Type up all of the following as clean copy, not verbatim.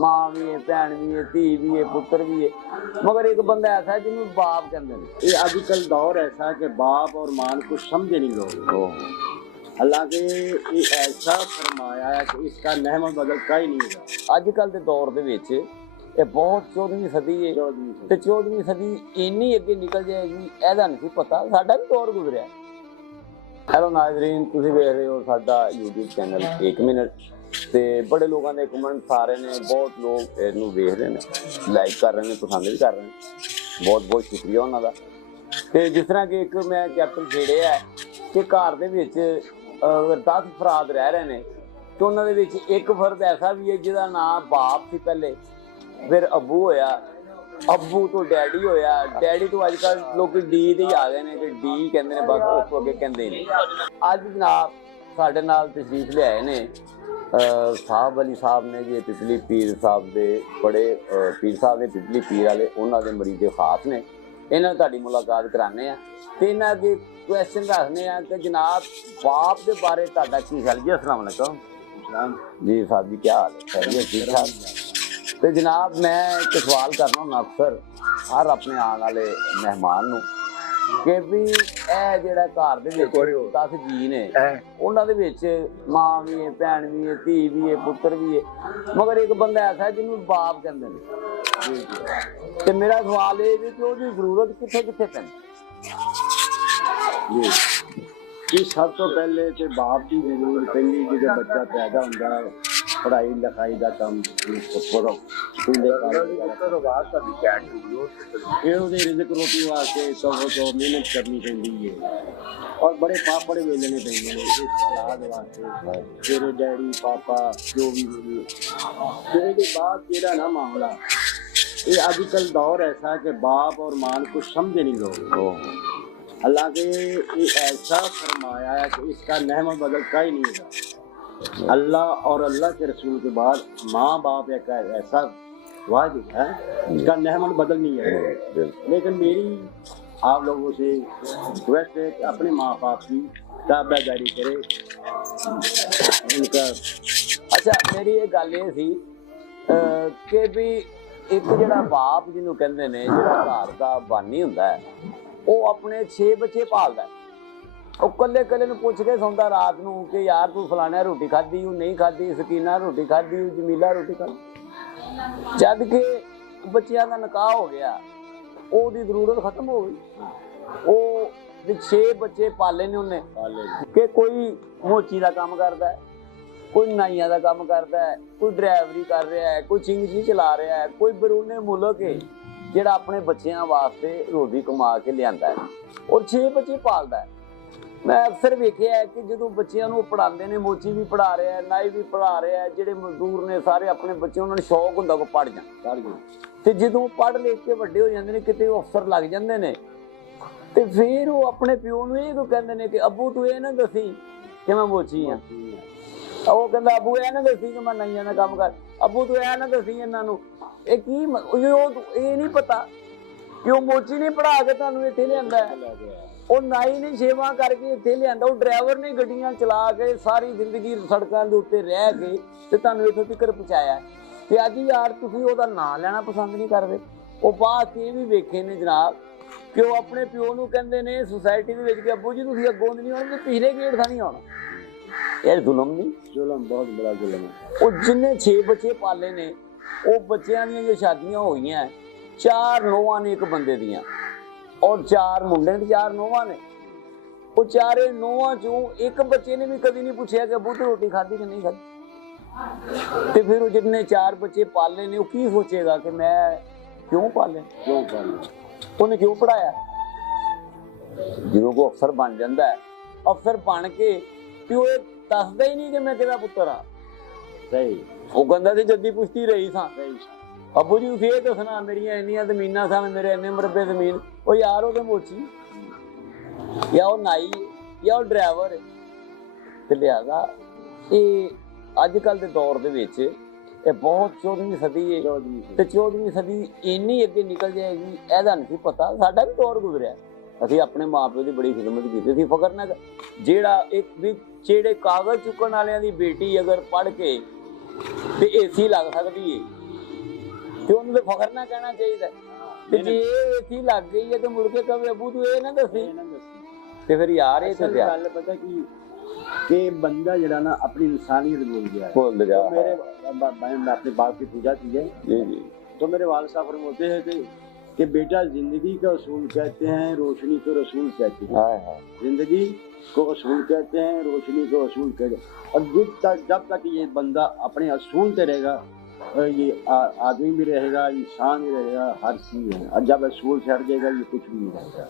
मां भी है, भैन भी है, धी भी है, पुत्र भी है, मगर एक बंदा ऐसा है जिन्होंने बाप कहते हैं। ये आजकल दौर ऐसा है कि बाप और मां को समझे नहीं लोग। हालांकि ये ऐसा फरमाया है कि इसका नहमत बदल का ही नहीं है। अजकल के दौर के विच ये बहुत 14वीं सदी है ते 14वीं सदी इन्नी अगे निकल जाएगी ਇਹਦਾ नहीं पता। साडा भी दौर गुजरिया। हेलो नाजरीन, तुसीं वेख रहे हो साडा यूट्यूब चैनल 1 मिनट ते बड़े लोगों के कमेंट्स आ रहे हैं, बहुत लोग इनू वेख रहे हैं, लाइक कर रहे हैं, पसंद भी कर रहे हैं। बहुत बहुत शुक्रिया उन्होंने। तो जिस तरह कि एक मैं चैप्टर छेड़िया है कि घर दे विच अगर 10 अफराद रह रहे हैं तो उन्होंने विच एक फर्द ऐसा भी है जिसका नाम बाप से पहले, फिर अबू होया, अबू तो डैडी होया, डैडी तो अजकल लोग डी ते ही आ गए हैं कि डी कहते हैं, बस उस अगे कहते नहीं। अज जनाब साडे नाल तशरीफ लियाए ने साहब अली साहब ने जी, पिपली पीर साहब के बड़े पीर साहब ने पिपली पीर वाले, उन्होंने मरीज खास ने। इन्होंने तुहाडी मुलाकात कराने आ ते इन्हां अगे क्वेश्चन रखने आ कि जनाब बाप के बारे तुहाडा की ख्याल जी? अस्सलाम वालेकुम जी साहब जी, क्या हाल है? खैरियत ठीक ठाक? तो जनाब मैं एक सवाल करना हूँ अक्सर हर अपने आने वाले मेहमान नूं कि भी ਇਹ ਜਿਹੜਾ ਘਰ ਦੇ ਵਿੱਚ 10 ਜੀ ਨੇ, ਉਹਨਾਂ ਦੇ ਵਿੱਚ ਮਾਂ ਵੀ ਹੈ, ਭੈਣ ਵੀ ਹੈ, ਧੀ ਵੀ ਹੈ, ਪੁੱਤਰ ਵੀ ਹੈ, ਮਗਰ ਇੱਕ ਬੰਦਾ ਐਸਾ ਹੈ ਜਿਹਨੂੰ ਬਾਪ ਕਹਿੰਦੇ ਨੇ। ਤੇ ਮੇਰਾ ਸਵਾਲ ਇਹ ਵੀ ਕਿ ਉਹਦੀ ਜ਼ਰੂਰਤ ਕਿੱਥੇ ਕਿੱਥੇ ਪੈਂਦੀ? जी सब तो पहले तो बाप की जरूरत पैंदी जो बच्चा पैदा होंदा है, पढ़ाई लिखाई का काम पढ़ो, रिजक रोटी वास्ते तो मेहनत करनी पैंदी है और बड़े पापड़ भी लेने पैंदे सलाद वास्ते, तेरे डैडी पापा जो भी फिर इसके बाद तेरा ना मामला। ये आजकल दौर ऐसा है कि बाप और मां को समझे नहीं लोग। हालांकि ये ऐसा फरमाया है कि इसका नहमत बदल का ही नहीं है। अल्लाह और अल्लाह के रसूल के बाद माँ बाप एक ऐसा वाजिब है इसका नहमत बदल नहीं है। लेकिन मेरी आप लोगों से रिक्वेस्ट है कि अपने माँ बाप की ताबेदारी करे उनका। अच्छा, मेरी ये गल ये सी कि भी एक जिहड़ा बाप जिन्हों कहंदे ने, जिहड़ा घर दा बानी हुंदा है, वो अपने 6 बच्चे पालदा है। वो कल्ले कल्ले नूं पुछ के सौंदा रात नूं कि यार तू फलाना रोटी खाधी, नहीं खाधी, सकीना रोटी खाधी, जमीला रोटी खाधी। जद के बच्चियां दा निकाह हो गया, ओदी जरूरत खत्म हो गई। वो 6 बच्चे पाले ने उन्हें कि कोई मोची का काम करता है, कोई नाइया का काम करता है, कोई ड्राइवरी कर रहा है, कोई चिंगची चला रहा है, कोई बरूने मुल्क है ਜਿਹੜਾ ਆਪਣੇ ਬੱਚਿਆਂ ਵਾਸਤੇ ਰੋਟੀ ਕਮਾ ਕੇ ਲਿਆਂਦਾ ਹੈ ਔਰ 6 ਬੱਚੇ ਪਾਲਦਾ ਹੈ। ਮੈਂ ਅਕਸਰ ਵੇਖਿਆ ਹੈ ਕਿ ਜਦੋਂ ਬੱਚਿਆਂ ਨੂੰ ਪੜ੍ਹਾਉਂਦੇ ਨੇ, ਮੋਚੀ ਵੀ ਪੜ੍ਹਾ ਰਿਹਾ ਹੈ, ਨਾਈ ਵੀ ਪੜ੍ਹਾ ਰਿਹਾ ਹੈ, ਜਿਹੜੇ ਮਜ਼ਦੂਰ ਨੇ ਸਾਰੇ ਆਪਣੇ ਬੱਚੇ, ਉਹਨਾਂ ਨੂੰ ਸ਼ੌਕ ਹੁੰਦਾ ਕਿ ਪੜ੍ਹ ਜਾਣ, ਤੇ ਜਦੋਂ ਪੜ੍ਹ ਲਿਖ ਕੇ ਵੱਡੇ ਹੋ ਜਾਂਦੇ ਨੇ, ਕਿਤੇ ਉਹ ਅਫਸਰ ਲੱਗ ਜਾਂਦੇ ਨੇ, ਤੇ ਫਿਰ ਉਹ ਆਪਣੇ ਪਿਓ ਨੂੰ ਇਹ ਕਹਿੰਦੇ ਨੇ ਕਿ ਅੱਬੂ ਤੂੰ ਇਹ ਨਾ ਦੱਸੀ ਕਿ ਮੈਂ ਮੋਚੀ ਹਾਂ। ਉਹ ਕਹਿੰਦਾ ਅੱਬੂ ਇਹ ਨਾ ਦੱਸੀ ਕਿ ਮੈਂ ਨਾਈਆਂ ਦਾ ਕੰਮ ਕਰ, ਅੱਬੂ ਤੂੰ ਇਹ ਨਾ ਦੱਸੀ ਇਹਨਾਂ ਨੂੰ। ਇਹ ਕੀ ਇਹ ਨਹੀਂ ਪਤਾ ਕਿ ਉਹ ਮੋਚੀ ਨੇ ਪੜ੍ਹਾ ਕੇ ਤੁਹਾਨੂੰ ਇੱਥੇ ਲਿਆਂਦਾ ਹੈ, ਉਹ ਨਾਈ ਨੇ ਸੇਵਾ ਕਰਕੇ ਇੱਥੇ ਲਿਆਂਦਾ, ਉਹ ਡਰਾਈਵਰ ਨੇ ਗੱਡੀਆਂ ਚਲਾ ਕੇ ਸਾਰੀ ਜ਼ਿੰਦਗੀ ਸੜਕਾਂ ਦੇ ਉੱਤੇ ਰਹਿ ਕੇ ਤੇ ਤੁਹਾਨੂੰ ਇੱਥੋਂ ਤੱਕ ਪਹੁੰਚਾਇਆ। ਤੇ ਅੱਜ ਯਾਰ ਤੁਸੀਂ ਉਹਦਾ ਨਾਂ ਲੈਣਾ ਪਸੰਦ ਨਹੀਂ ਕਰਦੇ। ਉਹ ਬਾਅਦ ਇਹ ਵੀ ਵੇਖੇ ਨੇ ਜਨਾਬ ਕਿ ਉਹ ਆਪਣੇ ਪਿਓ ਨੂੰ ਕਹਿੰਦੇ ਨੇ ਸੁਸਾਇਟੀ ਦੇ ਵਿੱਚ ਕਿ ਅੱਬੂ ਜੀ ਤੁਸੀਂ ਅੱਗੋਂ ਨਹੀਂ ਆਉਣਾ, ਪਿਛਲੇ ਗੇਟ ਦਾ ਨਹੀਂ ਆਉਣਾ। ਇਹ ਜ਼ੁਲਮ ਨਹੀਂ? ਜ਼ੁਲਮ, ਬਹੁਤ ਬੜਾ ਜ਼ੁਲਮ ਹੈ। ਉਹ ਜਿੰਨੇ 6 ਬੱਚੇ ਪਾਲੇ ਨੇ, ਉਹ ਬੱਚਿਆਂ ਦੀਆਂ ਜੋ ਸ਼ਾਦੀਆਂ ਹੋਈਆਂ, 4 ਨੌਵਾਂ ਨੇ ਇੱਕ ਬੰਦੇ ਦੀਆਂ, ਔਰ 4 ਮੁੰਡੇ ਤੇ 4 ਨੌਵਾਂ ਨੇ। ਉਹ 4 ਨੌਵਾਂ ਚੋਂ ਇੱਕ ਬੱਚੇ ਨੇ ਵੀ ਕਦੀ ਨਹੀਂ ਪੁੱਛਿਆ ਕਿ ਅੱਬੂ ਤੂੰ ਰੋਟੀ ਖਾਧੀ ਕਿ ਨਹੀਂ ਖਾਧੀ। ਤੇ ਫਿਰ ਉਹ ਜਿੰਨੇ 4 ਬੱਚੇ ਪਾਲੇ ਨੇ, ਉਹ ਕੀ ਸੋਚੇਗਾ ਕਿ ਮੈਂ ਕਿਉਂ ਪਾਲੇ, ਉਹਨੇ ਕਿਉਂ ਪੜਾਇਆ। ਜਦੋਂ ਕੋਈ ਅਫਸਰ ਬਣ ਜਾਂਦਾ ਹੈ, ਅਫਸਰ ਬਣ ਕੇ ਤੇ ਉਹ ਦੱਸਦਾ ਹੀ ਨਹੀਂ ਕਿ ਮੈਂ ਕਿਹਦਾ ਪੁੱਤਰ ਹਾਂ। ਸਹੀ, ਉਹ ਕਹਿੰਦਾ ਸੀ ਜੱਦੀ ਪੁਸ਼ਤੀ ਰਹੀ ਸਾਂ, ਅੱਬੂ ਜੀ ਤੁਸੀਂ ਇਹ ਦੱਸਣਾ ਮੇਰੀਆਂ ਇੰਨੀਆਂ ਜ਼ਮੀਨਾਂ ਸਨ, ਮੇਰੇ ਇੰਨੇ ਮਰਬੇ ਜ਼ਮੀਨ। ਉਹ ਯਾਰ ਉਹਦੇ ਮੋਚੀ ਜਾਂ ਉਹ ਨਾਈ ਜਾਂ ਉਹ ਡਰਾਈਵਰ। ਤੇ ਲਿਹਾਜ਼ਾ ਇਹ ਅੱਜ ਕੱਲ੍ਹ ਦੇ ਦੌਰ ਦੇ ਵਿੱਚ ਇਹ ਬਹੁਤ 14ਵੀਂ ਸਦੀ ਹੈ ਤੇ 14ਵੀਂ ਸਦੀ ਇੰਨੀ ਅੱਗੇ ਨਿਕਲ ਜਾਏਗੀ ਇਹਦਾ ਨਹੀਂ ਪਤਾ। ਸਾਡਾ ਵੀ ਦੌਰ ਗੁਜ਼ਰਿਆ, ਅਸੀਂ ਆਪਣੇ ਮਾਂ ਪਿਓ ਦੀ ਬੜੀ ਖਿਦਮਤ ਕੀਤੀ ਸੀ। ਫਕਰ ਨਾ ਜਿਹੜਾ ਇੱਕ ਵੀ ਜਿਹੜੇ ਕਾਗਜ਼ ਚੁੱਕਣ ਵਾਲਿਆਂ ਦੀ ਬੇਟੀ ਅਗਰ ਪੜ੍ਹ ਕੇ ਤੇ ਏਸੀ ਲੱਗ ਸਕਦੀ ਹੈ ਤੇ ਉਹਨੂੰ ਤੇ ਫਖਰ ਨਾ ਕਹਿਣਾ ਚਾਹੀਦਾ ਤੇ ਜੇ ਇਹ ਚੀਜ਼ ਲੱਗ ਗਈ ਹੈ ਤੇ ਮੁੜ ਕੇ ਕਹੇ ਅੱਬੂ ਤੂੰ ਇਹ ਨਾ ਦੱਸੀ ਤੇ ਫਿਰ ਯਾਰ ਇਹ ਤੇ ਗੱਲ ਪਤਾ ਕੀ कि बंदा जरा ना अपनी इंसानियत भूल गया। तो मेरे मैं अपने बाप की पूजा की है तो मेरे वालिद साहब फरमाते हैं कि बेटा जिंदगी का असूल कहते हैं, रोशनी को रसूल कहते हैं। जिंदगी को असूल कहते हैं, रोशनी को असूल कहते हैं। और जब तक ये बंदा अपने असूल पे रहेगा, ये आदमी भी रहेगा, इंसान भी रहेगा, हर चीज है। और जब असूल छड़ जाएगा ये कुछ भी नहीं रहेगा।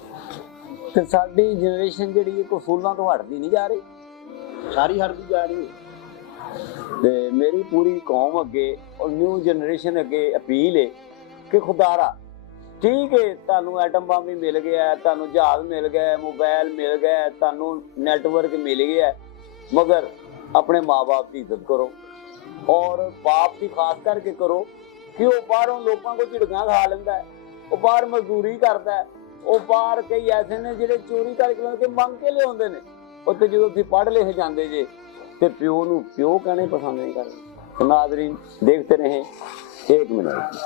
ਤੇ ਸਾਡੀ ਜਨਰੇਸ਼ਨ ਜਿਹੜੀ ਹੈ ਅਸੂਲਾਂ ਤੋਂ ਹਟਦੀ ਨਹੀਂ ਜਾ ਰਹੀ, ਸਾਰੀ ਹਟਦੀ ਜਾ ਰਹੀ ਹੈ। ਤੇ ਮੇਰੀ ਪੂਰੀ ਕੌਮ ਅੱਗੇ ਔਰ ਨਿਊ ਜਨਰੇਸ਼ਨ ਅੱਗੇ ਅਪੀਲ ਹੈ ਕਿ ਖੁਦਾਰਾ ਠੀਕ ਹੈ ਤੁਹਾਨੂੰ ਐਟਮ ਬੰਬ ਵੀ ਮਿਲ ਗਿਆ, ਤੁਹਾਨੂੰ ਜਹਾਜ਼ ਮਿਲ ਗਿਆ, ਮੋਬਾਈਲ ਮਿਲ ਗਿਆ, ਤੁਹਾਨੂੰ ਨੈਟਵਰਕ ਮਿਲ ਗਿਆ, ਮਗਰ ਆਪਣੇ ਮਾਂ-ਬਾਪ ਦੀ ਇੱਜ਼ਤ ਕਰੋ ਔਰ ਬਾਪ ਦੀ ਖਾਸ ਕਰਕੇ ਕਰੋ ਕਿ ਉਹ ਬਾਹਰੋਂ ਲੋਕਾਂ ਕੋਲ ਝਿੜਕਾਂ ਖਾ ਲੈਂਦਾ ਹੈ, ਉਹ ਬਾਹਰ ਮਜ਼ਦੂਰੀ ਕਰਦਾ ਹੈ, ਉਹ ਬਾਹਰ ਕਈ ਐਸੇ ਨੇ ਜਿਹੜੇ ਚੋਰੀ ਕਰਕੇ ਮੰਗ ਕੇ ਲਿਆਉਂਦੇ ਨੇ। ਉੱਥੇ ਜਦੋਂ ਤੁਸੀਂ ਪੜ੍ਹ ਲਿਖ ਜਾਂਦੇ ਜੇ ਤੇ ਪਿਓ ਨੂੰ ਪਿਓ ਕਹਿਣੇ ਪਸੰਦ ਨਹੀਂ ਕਰਦੇ। ਨਾਜ਼ਰੀਨ ਦੇਖते रहे 1 मिनट।